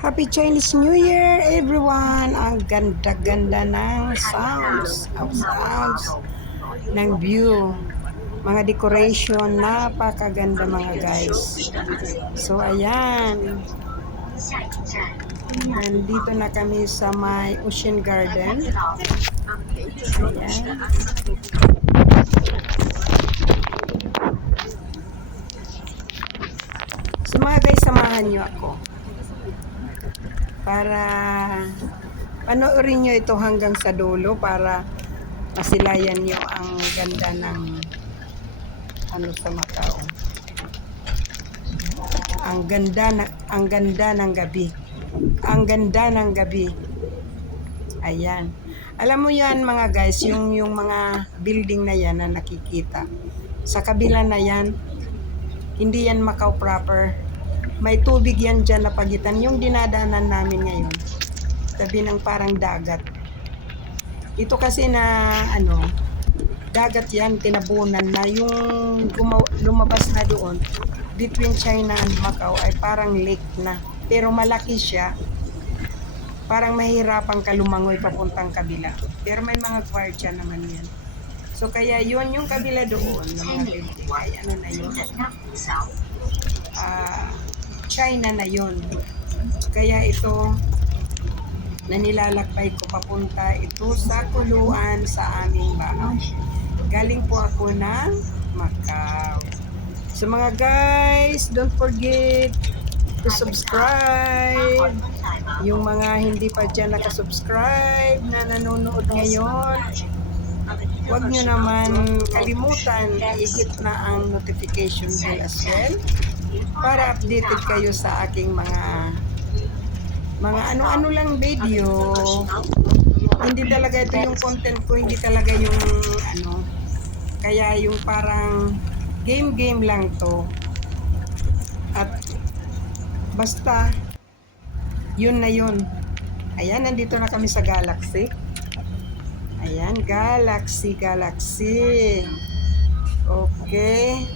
Happy Chinese New Year, everyone! Ang ganda-ganda ng sounds ng view. Mga decoration, napakaganda mga guys. So, ayan. Nandito na kami sa may Ocean Garden. Ayan. So, mga guys, samahan nyo ako. Para panoorin nyo ito hanggang sa dulo para masilayan nyo ang ganda ng sa Macau. Ang ganda ng gabi. Ang ganda ng gabi. Ayan. Alam mo yan mga guys, yung mga building na yan na nakikita. Sa kabila na yan, hindi yan Macau proper. May tubig yan dyan na pagitan. Yung dinadaanan namin ngayon, tabi ng parang dagat. Ito kasi na dagat yan, tinabunan na. Yung lumabas na doon, between China and Macau ay parang lake na. Pero malaki siya. Parang mahirapang ka lumangoy papuntang kabila. Pero may mga gwardiya naman yan. So kaya yun, yung kabila doon, na mga building, ay na yun. China na yun. Kaya ito, na nilalakbay ko papunta ito sa kuluan sa aming bahay. Galing po ako ng Macau. So mga guys, don't forget to subscribe. Yung mga hindi pa dyan nakasubscribe na nanonood ngayon, huwag nyo naman kalimutan i-hit na ang notification bell as well para updated kayo sa aking mga ano-ano lang video. Hindi talaga ito yung content ko, hindi talaga yung kaya yung parang game lang to. At basta yun na yun. Ayan, nandito na kami sa Galaxy. Ayan, Galaxy. Okay.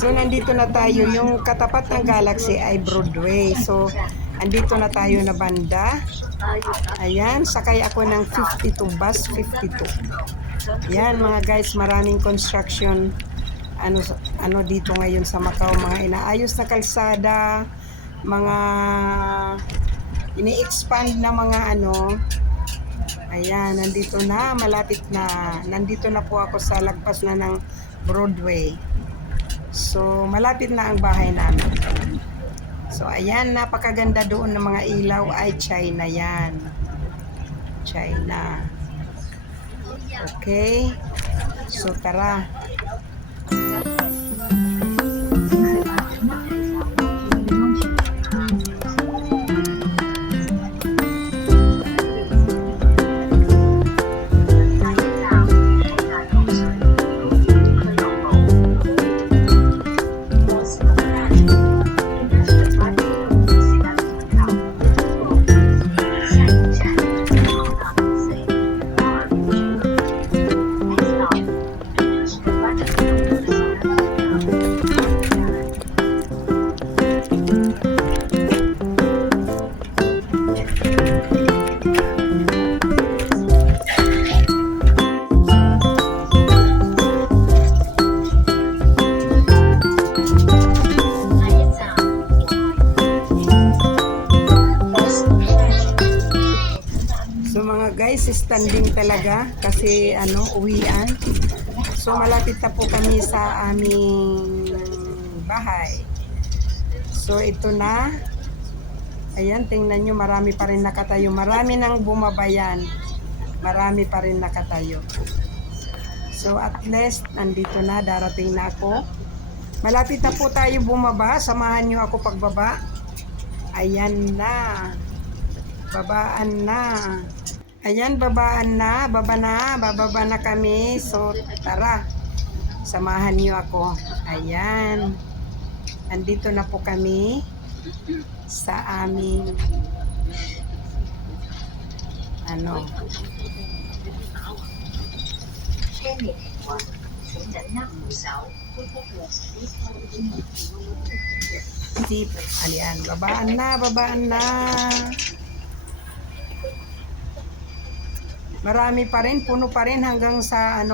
So, nandito na tayo. Yung katapat ng Galaxy ay Broadway. So, Andito na tayo na banda. Ayan, sakay ako ng 52 bus, 52. Yan mga guys, maraming construction ano dito ngayon sa Macau, mga inaayos na kalsada, mga ini-expand na mga ano. Ayan, nandito na, malapit na. Nandito na po ako sa lagpas na ng Broadway. So, malapit na ang bahay namin. So, ayan, napakaganda doon ng mga ilaw ay China yan. China. Okay. So, tara. So mga guys, standing talaga kasi uwian. So malapit na po kami sa aming bahay. So ito na. Ayan, tingnan nyo, marami pa rin nakatayo. Marami nang bumabayan. Marami pa rin nakatayo. So at least, nandito na, darating na ako. Malapit na po tayo bumaba. Samahan nyo ako pagbaba. Ayan na. Babaan na. Ayan, babaan na. Bababa na kami. So, tara. Samahan niyo ako. Ayan. Andito na po kami sa aming jeep. Ayan, babaan na. Marami pa rin, puno pa rin hanggang sa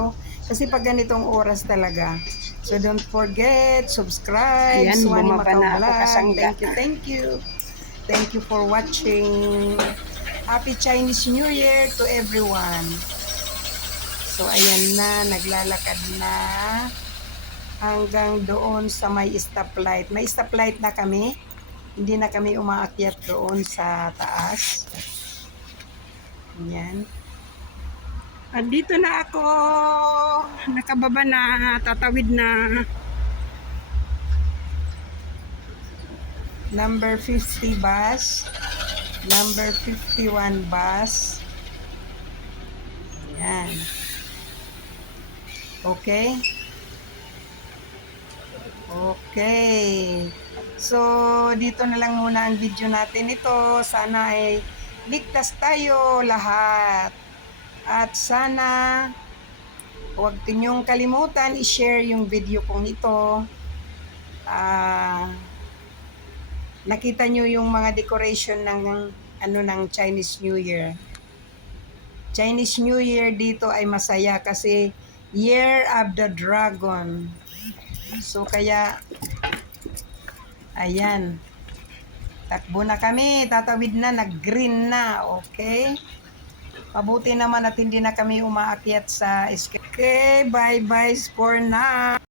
kasi pag ganitong oras talaga. So don't forget, subscribe. Ayan, Suwani bumaba Macau na ako, Vlog. kasangga. Thank you. Thank you for watching. Happy Chinese New Year to everyone. So ayan na, naglalakad na hanggang doon sa may stoplight. May stoplight na kami. Hindi na kami umaakyat doon sa taas. Ayan. At dito na ako, nakababa na, tatawid na. Number 50 bus, number 51 bus. Ayan. Okay. Okay. So, dito na lang muna ang video natin ito. Sana ay ligtas tayo lahat. At sana huwag ninyong kalimutan i-share yung video kong ito. Nakita nyo yung mga decoration ng Chinese New Year. Chinese New Year dito ay masaya kasi Year of the Dragon. So kaya ayan. Takbo na kami, tatawid na, nag-green na, okay? Mabuti naman at hindi na kami umaakyat sa escape. Okay, bye-bye for now.